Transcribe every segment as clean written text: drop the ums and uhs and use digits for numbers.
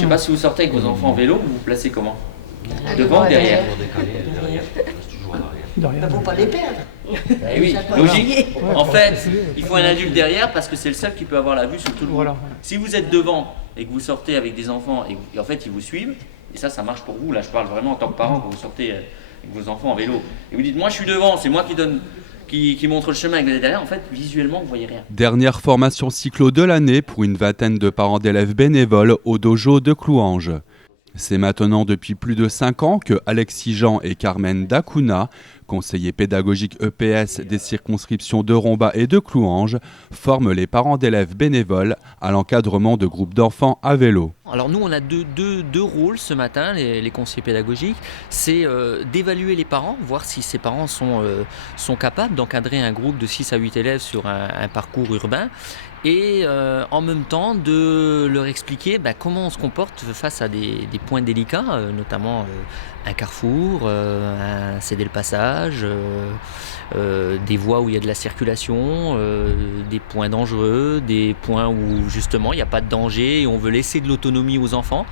Je sais pas si vous sortez avec vos enfants en vélo, vous vous placez comment? Devant ou derrière? Il ne faut pas les perdre. Eh oui, logique. En fait, il faut un adulte derrière parce que c'est le seul qui peut avoir la vue sur tout le monde. Voilà. Si vous êtes devant et que vous sortez avec des enfants et en fait ils vous suivent, et ça marche pour vous, là je parle vraiment en tant que parent, quand vous sortez avec vos enfants en vélo, et vous dites moi je suis devant, c'est moi qui montre le chemin avec les derrière, en fait visuellement vous voyez rien. Dernière formation cyclo de l'année pour une vingtaine de parents d'élèves bénévoles au dojo de Clouanges. C'est maintenant depuis plus de 5 ans que Alexis Jean et Carmen Dacuna, conseillers pédagogiques EPS des circonscriptions de Romba et de Clouanges, forment les parents d'élèves bénévoles à l'encadrement de groupes d'enfants à vélo. Alors nous on a deux rôles ce matin, les conseillers pédagogiques, c'est d'évaluer les parents, voir si ces parents sont capables d'encadrer un groupe de 6 à 8 élèves sur un parcours urbain et en même temps de leur expliquer comment on se comporte face à des points délicats, notamment un carrefour, un céder le passage, des voies où il y a de la circulation, des points dangereux, des points où justement il n'y a pas de danger et on veut laisser de l'autonomie aux enfants.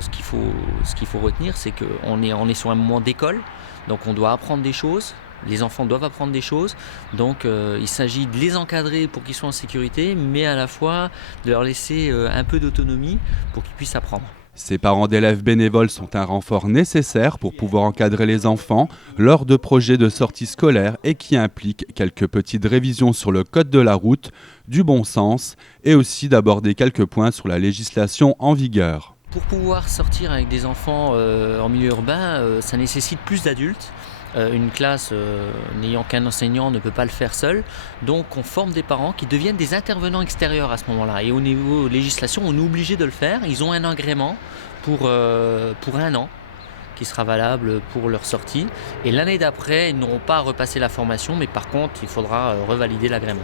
Ce qu'il faut retenir, c'est qu'on est sur un moment d'école, donc on doit apprendre des choses. Les enfants doivent apprendre des choses, donc il s'agit de les encadrer pour qu'ils soient en sécurité, mais à la fois de leur laisser un peu d'autonomie pour qu'ils puissent apprendre. Ces parents d'élèves bénévoles sont un renfort nécessaire pour pouvoir encadrer les enfants lors de projets de sortie scolaire et qui impliquent quelques petites révisions sur le code de la route, du bon sens et aussi d'aborder quelques points sur la législation en vigueur. Pour pouvoir sortir avec des enfants en milieu urbain, ça nécessite plus d'adultes. Une classe n'ayant qu'un enseignant ne peut pas le faire seul, donc on forme des parents qui deviennent des intervenants extérieurs à ce moment-là. Et au niveau législation, on est obligé de le faire. Ils ont un agrément pour 1 an qui sera valable pour leur sortie. Et l'année d'après, ils n'auront pas à repasser la formation, mais par contre, il faudra revalider l'agrément.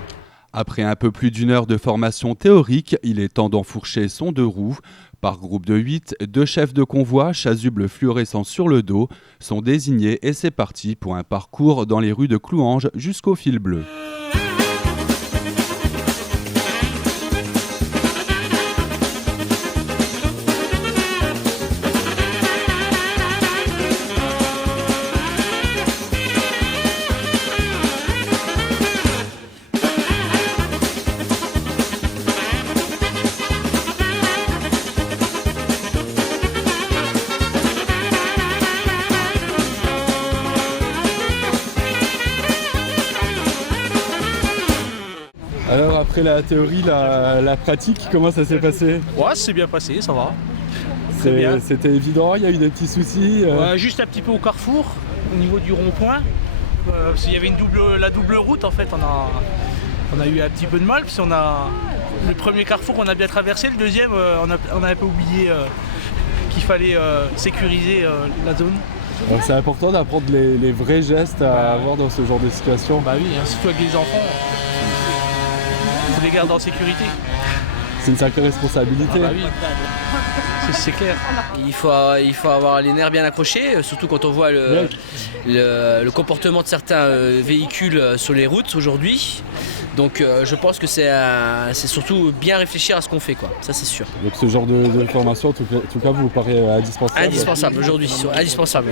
Après un peu plus d'1 heure de formation théorique, il est temps d'enfourcher son 2 roues. Par groupe de 8, 2 chefs de convoi, chasubles fluorescents sur le dos, sont désignés et c'est parti pour un parcours dans les rues de Clouanges jusqu'au fil bleu. Alors après la théorie, la pratique, comment ça s'est passé? Ouais, c'est bien passé, ça va. C'était évident, il y a eu des petits soucis Ouais, juste un petit peu au carrefour, au niveau du rond-point. Parce qu'il y avait la double route en fait, on a eu un petit peu de mal. Puis le premier carrefour on a bien traversé, le deuxième on a un peu oublié qu'il fallait sécuriser la zone. C'est important d'apprendre les vrais gestes à avoir dans ce genre de situation. Bah oui, surtout avec les enfants, il faut les garder en sécurité. C'est une sacrée responsabilité. Ah bah oui. C'est clair. Il faut avoir les nerfs bien accrochés, surtout quand on voit le comportement de certains véhicules sur les routes aujourd'hui. Donc je pense que c'est surtout bien réfléchir à ce qu'on fait, quoi. Ça c'est sûr. Donc ce genre de formation, en tout cas, vous paraît indispensable? Indispensable aujourd'hui, indispensable.